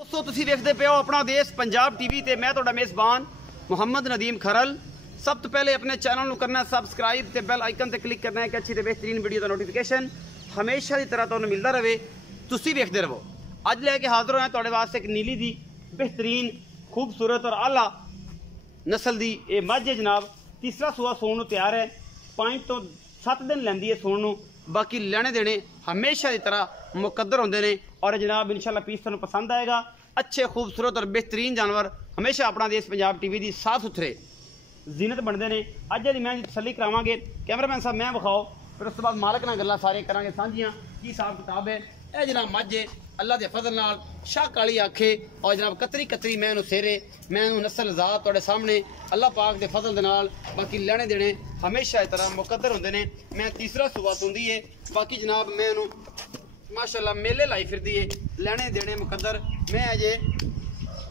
दोस्तों तुसी देखते पे हो अपना देश पंजाब टीवी ते मैं तुहाडा मेज़बान मुहम्मद नदीम खरल। सब तो पहले अपने चैनल को करना सबसक्राइब ते बेल आइकन ते क्लिक करना है कि अच्छी ते बेहतरीन वीडियो का नोटिफिकेशन हमेशा की तरह तुहानूं मिलता रहे। तुसी देखते रहो। अज लैके हाजिर होया तुहाडे वास्ते एक नीली दी बेहतरीन खूबसूरत और आला नस्ल दी ये मझ है जनाब। तीसरा सूआ सूण नूं तैयार है। 5 तो 7 दिन लैंदी है सूण नूं। बाकी लेने देने हमेशा की तरह मुकद्दर होंदे ने और जनाब इंशाल्लाह पीस तुहानूं पसंद आएगा। अच्छे खूबसूरत और बेहतरीन जानवर हमेशा अपना देश पंजाब टीवी की साफ सुथरे जीनत बनते हैं। अज जी मैं तसली करावांगे। कैमरामैन साहब मैं विखाओ, फिर उस तो बाद मालक नाल गल्लां सारे करांगे सांझियां की हिसाब किताब है। यह जनाब मझ है अल्लाह के फजल नाल शाह काली आखे और जनाब कतरी कतरी मैं सेरे मैं नस्ल ज़ात तुहाडे सामने अल्लाह पाक के फजल दे नाल बाकी लेने देने हमेशा इस तरह मुकद्दर होंदे ने। मैं तीसरा सूआ सुनदी है। बाकी जनाब मैं माशाल्लाह मेले लाई फिरदी है लेने देने मुकद्दर। मैं अजे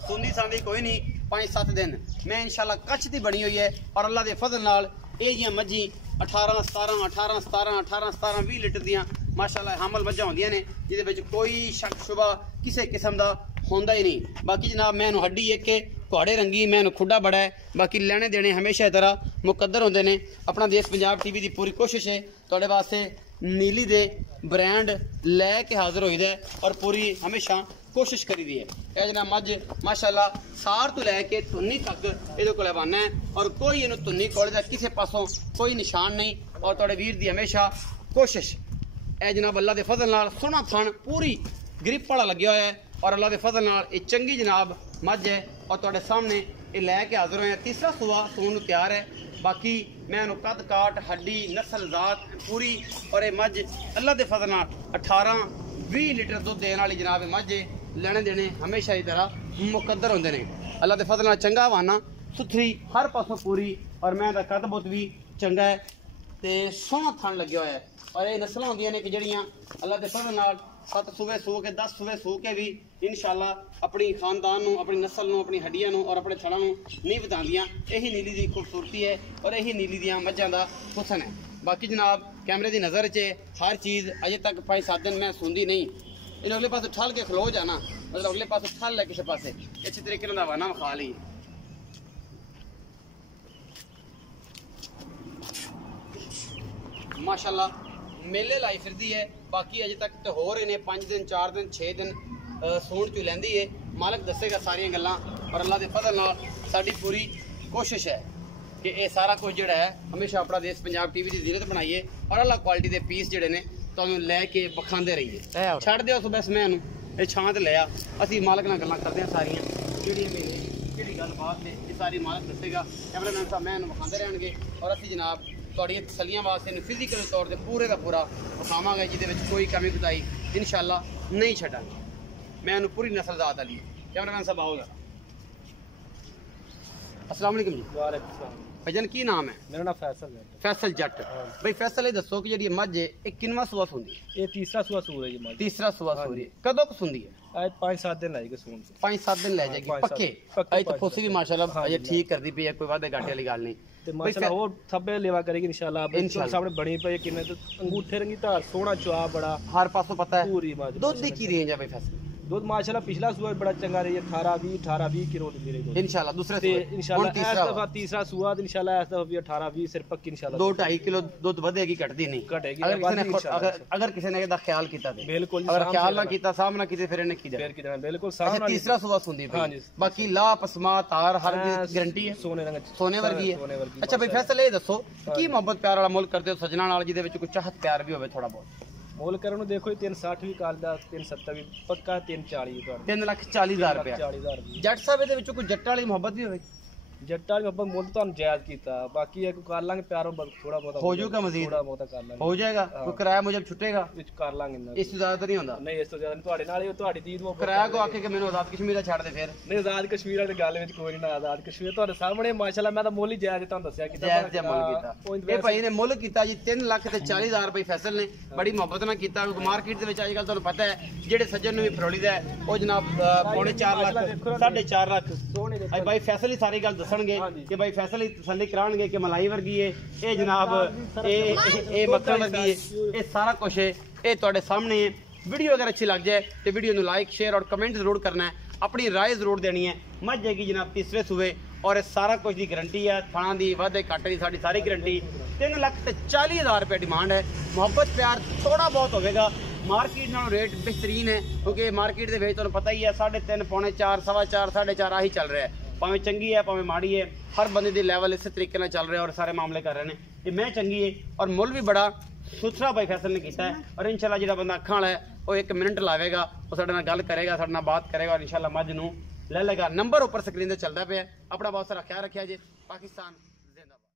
सुनदी सांदी कोई नहीं। 5-7 दिन मैं इंशाल्लाह कच्छ दी बनी हुई है और अल्लाह के फजल नाल ये जियां मझी 18-17 20 लीटर दियां माशाल्लाह हामल मझां होंदियां ने जिहदे विच कोई शक शुबा किसी किस्म का होंदा ही नहीं। बाकी जनाब मैं हड्डी एक के घोड़े रंगी मैं खुडा बड़ा है। बाकी लेने देने हमेशा इस तरह मुकद्दर होंदे ने। अपना देश पंजाब टीवी की पूरी कोशिश है तुहाडे वास्ते नीली दे ब्रांड लैके हाजिर होई दे और पूरी हमेशा कोशिश करी दी है। यह जनाब मझ माशाल्लाह सार तो लैके धुन्नी तक ये को बना है और कोई इन्हों धुन्नी कोले का किसी पासों कोई निशान नहीं और तुहाडे वीर की हमेशा कोशिश। यह जनाब अल्लाह के फजल नाल सोहना थन पूरी ग्रिप वाला लग्या हुआ है और अल्लाह के फजल नाल ये चंगी जनाब मझ है और तुहाडे सामने ये लैके हाजिर होए। तीसरा सूआ सूण नूं तैयार है। बाकी मैं कद काट हड्डी नस्ल ज़ात पूरी और ये मझ अल्लाह के फजल नाल 18-20 लीटर दुध देने वाली जनाब मझ लेने देने हमेशा की तरह मुकद्दर होंदे ने। अल्लाह के फजल नाल चंगा हवाना सुथरी हर पासों पूरी और मैं कद बुत भी चंगा है तो सोहना थन लग्या हुआ है। और ये नस्ल होंदियां ने कि जड़ियां अल्लाह के फजल नाल 7 सूबे सू के 10 सूबे सू के भी इंशाल्लाह अपनी खानदान नूं अपनी नस्ल नूं अपनी हड्डियां नूं और अपने थड़ा नूं नहीं बतांदियां। यही नीली दी खूबसूरती है और यही नीली दियां मझां दा हुसन है। बाकी जनाब कैमरे की नज़र च हर चीज़ अजे तक 5-7 दिन मैं सुनती नहीं। इन अगले पास ठल के खलो जाना मतलब अगले पास ठल है किसी पास अच्छे तरीके का वाना विखा ली। माशाल्लाह मेले लाई फिरदी है। बाकी अजे तक तो हो रहे ने 5 दिन 4 दिन 6 दिन सूण चू लैंदी है। मालक दसेगा सारियां गल्लां और अल्लाह के फजल नाल साडी पूरी कोशिश है कि ये सारा कुछ जिहड़ा है हमेशा अपना देश पंजाब टीवी की जीनत बनाइए और अलग क्वालिटी के पीस जिहड़े ने तुहानूं लैके विखांदे रहिए। छड्ड दिओ सुबह समय नूं ये छां ते लिया असीं मालक नाल गल्लां करदे हां सारियां जिहड़ियां मेरे किहड़ी गलबात ने ये सारी मालक दसेगा। कैमरामैन साहब मैं विखांदे रहणगे और असीं जनाब तुहाड़ियां तसल्लियां वास्ते फिजिकल तौर पर पूरे का पूरा विखावांगे जिहदे विच कोई कमी कुताई इंशाल्लाह नहीं छड्डांगे। मैं पूरी नस्ल ज़ात वाली कैमरामैन साहब आओ। अस्सलाम वालेकुम जी। वालेकुम सलाम। भाईजान की नाम है? मेरा नाम फैसल है। फैसल जट। भाई फैसल ये दसो कि जी मझ है किनवा सूआ सुंदी है? ये तीसरा सूआ सूर है जी मझ। तीसरा सूआ सूर है। कदों को सुंदी है? आज 5-7 दिन लगेगी सून से। 5-7 दिन ले जाएगी पक्के। आज तो फोसी भी माशाल्लाह ये ठीक कर दी पई है कोई वादे घाटे वाली गल नहीं। ते माशाल्लाह वो थब्बे लेवा करेगी इंशाल्लाह। अब सामने बनी पई किने तो अंगूठे रंगी धार सोहना चुआ बड़ा हर पासों पता है पूरी मझ। दूध की रेंज है भाई फैसल? दूध माशाल्लाह पिछला सूआ बड़ा चंगा रही है 18-20 किलो मेरे दूध इंशाल्लाह। दूसरे से इंशाल्लाह इस दफा तीसरा सूआ इंशाल्लाह इस दफा भी 18-20 सिर पक्की इंशाल्लाह 2-2.5 किलो दूध बढ़ेगी घटदी नहीं घटेगी अगर किसी ने ਇਹਦਾ ख्याल ਕੀਤਾ ਤੇ ਬਿਲकुल अगर ख्याल ना ਕੀਤਾ सामना किते फिर ਇਹਨੇ ਕੀ ਫਿਰ ਕਿਤੇ बिल्कुल सामना। तीसरा सूआ सुंदी भाई बाकी ला पसमा तार हर गारंटी है सोने रंग सोने वर्गी है। अच्छा भाई फैसल ये दसो की मोहब्बत प्यार वाला मुल्क करते हो सजना नाल जिहदे विच कोई चाहत प्यार भी होवे थोड़ा बहुत मोल करन देखो 360 भी काल दा 370 भी पक्का 340 3,40,000 रुपया जट साहब दे विचों कोई जट्ट वाली मोहब्बत भी होवे? जट्टा मोहब्बत मुल तो जायज किया बाकी एक कर लांगे प्यारों थोड़ा बहुत हो जाएगा मजीद थोड़ा बहुत कर लांगे हो जाएगा कोई किराया मुझे छुटेगा कर लांगे इससे ज्यादा तो नहीं होता नहीं इस तो ज्यादा ਤੁਹਾਡੇ ਨਾਲ ਹੀ ਤੁਹਾਡੀ ਦੀਦ ਉਹ ਕਿਰਾਇਆ ਕੋ ਆਖੇ ਕਿ ਮੈਨੂੰ ਆਜ਼ਾਦ ਕਸ਼ਮੀਰ ਦਾ ਛੱਡ ਦੇ ਫਿਰ ਨਹੀਂ ਆਜ਼ਾਦ ਕਸ਼ਮੀਰ ਵਾਲੀ ਗੱਲ ਵਿੱਚ ਕੋਈ ਨਹੀਂ ਨਾ ਆਜ਼ਾਦ ਕਸ਼ਮੀਰ ਤੁਹਾਡੇ ਸਾਹਮਣੇ ਮਾਸ਼ਾਅੱਲਾ ਮੈਂ ਤਾਂ ਮੁੱਲ ਹੀ ਜਾਇਜ਼ ਤੁਹਾਨੂੰ ਦੱਸਿਆ ਕਿ ਜਾਇਜ਼ ਜਿਹਾ ਮੁੱਲ ਕੀਤਾ ਇਹ ਭਾਈ ਨੇ ਮੁੱਲ ਕੀਤਾ ਜੀ 3,40,000 ਰੁਪਏ ਫੈਸਲ ਨੇ ਬੜੀ ਮੁਹੱਬਤ ਨਾਲ ਕੀਤਾ। ਮਾਰਕੀਟ ਦੇ ਵਿੱਚ ਅੱਜ ਕੱਲ ਤੁਹਾਨੂੰ ਪਤਾ ਹੈ ਜਿਹੜੇ ਸੱਜਣ ਨੂੰ ਵੀ ਫਰੋਲੀ ਦਾ ਉਹ ਜਨਾਬ 4.5 ਲੱਖ 4.5 ਲੱਖ ਅੱਜ ਭਾਈ ਫੈਸਲ ਹੀ ਸਾਰੀ ਗੱਲ ਦੱਸਣਗੇ कि भाई फैसल तसल्ली कराएंगे कि मलाई वर्गी है ये जनाब ये मक्खन वर्गी है ये सारा कुछ है ये तुहाडे सामने है। वीडियो अगर अच्छी लग जाए तो वीडियो को लाइक शेयर और कमेंट जरूर करना है। अपनी राय जरूर देनी है। मझ जाएगी जनाब तीसरे सूबे और ये सारा कुछ की गारंटी है, थाना की वादे घाटे की साड़ी सारी गारंटी। 3,40,000 रुपये डिमांड है। मुहब्बत प्यार थोड़ा बहुत होगा, मार्केट नालों रेट बेहतरीन है क्योंकि मार्केट के तुहानूं पता ही है 3.5 पौने 4 4.25 4.5 आही चल रहा है। भावें चंगी है भावें माड़ी है, हर बंदे दी लैवल इस तरीके चल रहा है और सारे मामले कर रहे हैं कि मैं चंगी है। और मुल भी बड़ा सुथरा भाई फैसल ने किया है और इंशाल्लाह जो बंदा अखां वाला है वो 1 मिनट लावेगा, वो साडे नाल गल करेगा, साडे नाल बात करेगा और इंशाल्लाह मझ नूं ले लेगा। नंबर ऊपर स्क्रीन ते चलदा पिया। अपना बहुत सारा ख्याल रखिया जी। पाकिस्तान।